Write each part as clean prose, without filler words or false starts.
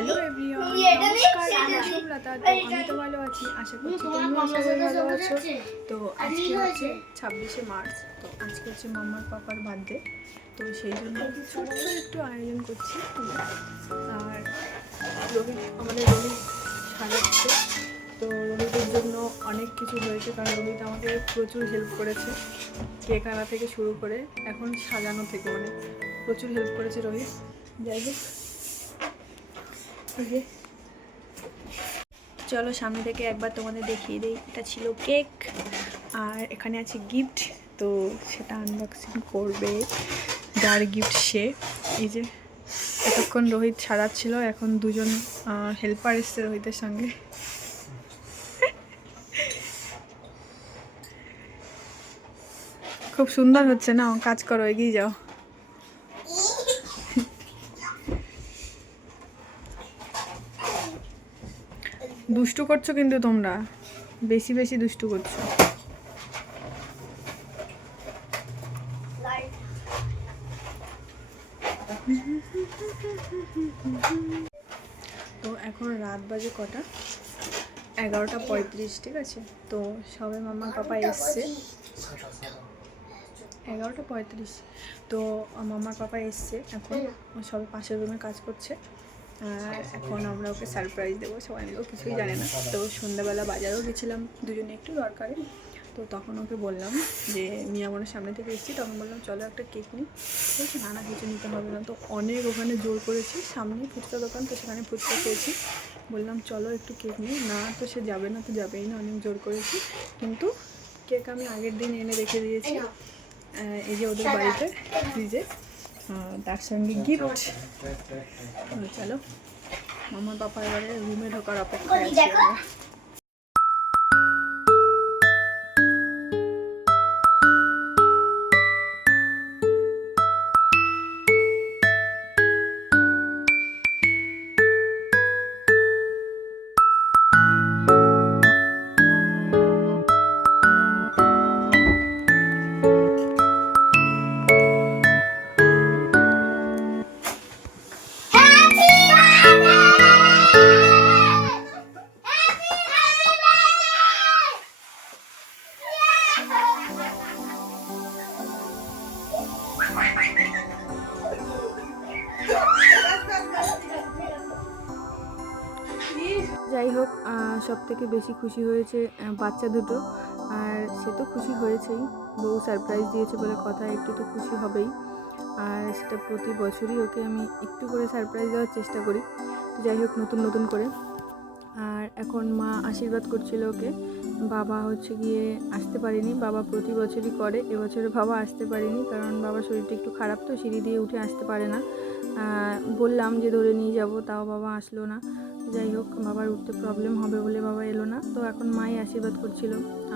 Hello everyone, নমস্কার। আমি শুভলতা। তো আমি তো ভালো আছি, আশা করছি তোমরা সবাই ভালো আছো। তো আজকে হচ্ছে 26শে মার্চ। তো আজকে হচ্ছে মাম্মার পাপার বার্থডে। তো সেই জন্য ছোট্ট একটু আয়োজন করছি। আর আমাদের রোহিত সাজাচ্ছে। তো রোহিতের জন্য অনেক কিছু হয়েছে, কারণ রোহিত আমাকে প্রচুর হেল্প করেছে, কেক আনা থেকে শুরু করে এখন সাজানো থেকে, মানে প্রচুর হেল্প করেছে রোহিত। যাই হোক, চলো সামনে থেকে একবার তোমাদের দেখিয়ে দিই। এটা ছিল কেক, আর এখানে আছে গিফট। তো সেটা আনবক্সিং করবে যার গিফট সে। এই যে এতক্ষণ রোহিত সাজাচ্ছিল, এখন দুজন হেল্পার এসছে রোহিতের সঙ্গে। খুব সুন্দর হচ্ছে না? কাজ করো, এগিয়ে যাও। দুষ্টু করছো কিন্তু তোমরা, বেশি বেশি দুষ্টু করছো। তো এখন রাত বাজে কটা? 11:35, ঠিক আছে। তো সবে মাম্মার পাপা এসছে 11:35। তো মাম্মার পাপা এসছে, এখন সবে পাশের রুমে কাজ করছে। আর এখন আমরা ওকে সারপ্রাইজ দেবো, সবাই মিলেও কিছুই জানে না। তো সন্ধ্যাবেলা বাজারেও গেছিলাম দুজনে একটু দরকারে। তো তখন ওকে বললাম যে মিয়ামনের সামনে থেকে এসেছি, তখন বললাম চলো একটা কেক নিই। বলছি না কিছু নিতে হবে না। তো অনেক ওখানে জোর করেছি, সামনেই ফুচকা দোকান, তো সেখানে ফুচকা খেয়েছি। বললাম চলো একটু কেক নিই, না তো সে যাবে না, তো যাবেই না, অনেক জোর করেছি। কিন্তু কেক আমি আগের দিন এনে রেখে দিয়েছি, এই যে ওদের বাড়িতে ফ্রিজে, তার সঙ্গে গিফট। চলো মামার পাপা এবারে রুমে ঢোকার অপেক্ষায় আছি আমরা। যাই হোক, সব থেকে বেশি খুশি হয়েছে বাচ্চা দুটো। আর সে তো খুশি হয়েছেই, বউ সারপ্রাইজ দিয়েছে বলে কথা, একটু তো খুশি হবেই। আর সেটা প্রতি বছরই ওকে আমি একটু করে সারপ্রাইজ দেওয়ার চেষ্টা করি। তো যাই হোক, নতুন নতুন করে। আর এখন মা আশীর্বাদ করছিল ওকে। বাবা হচ্ছে গিয়ে আসতে পারেনি, বাবা প্রতি বছরই করে, এবছরে বাবা আসতে পারেনি, কারণ বাবার শরীরটা একটু খারাপ, তো সিঁড়ি দিয়ে উঠে আসতে পারে না। বললাম যে ধরে নিয়ে যাব, তাও বাবা আসলো না। যাই হোক, বাবার উঠতে প্রবলেম হবে বলে বাবা এলো না। তো এখন মাই আশীর্বাদ করছিল,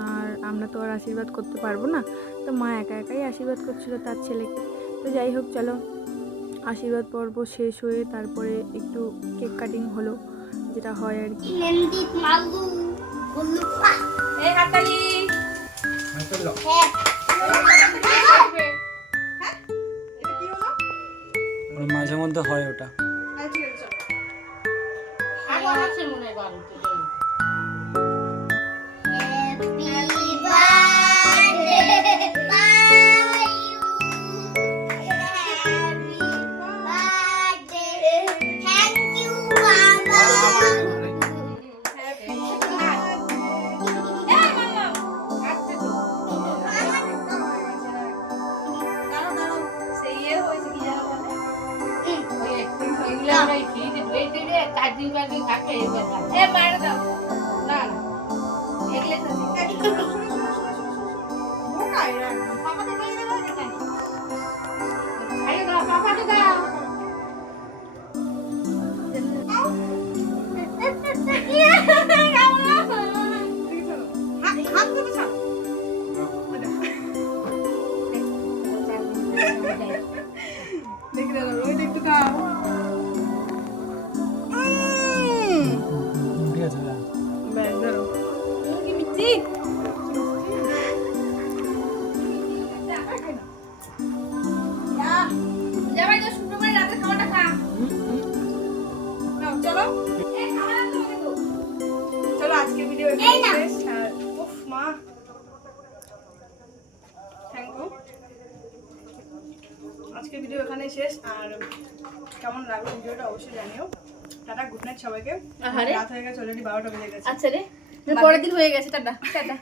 আর আমরা তো আর আশীর্বাদ করতে পারবো না, তো মা একা একাই আশীর্বাদ করছিল তার ছেলেকে। তো যাই হোক, চলো আশীর্বাদ পর্ব শেষ হয়ে তারপরে একটু কেক কাটিং হলো, যেটা হয় আর কি। মাঝে মধ্যে হয় ওটা। চলো চলো আজকে ভিডিও এখানে শেষ। আর উফ মা থ্যাংক ইউ। আজকে ভিডিও এখানে শেষ। আর কেমন লাগলো ভিডিওটা অবশ্যই জানিও। টাটা, গুড নাইট সবাইকে। রাত হয়ে গেছে অলরেডি, 12টা বেজে গেছে। আচ্ছা রে, পরের দিন হয়ে গেছে। Tata tata.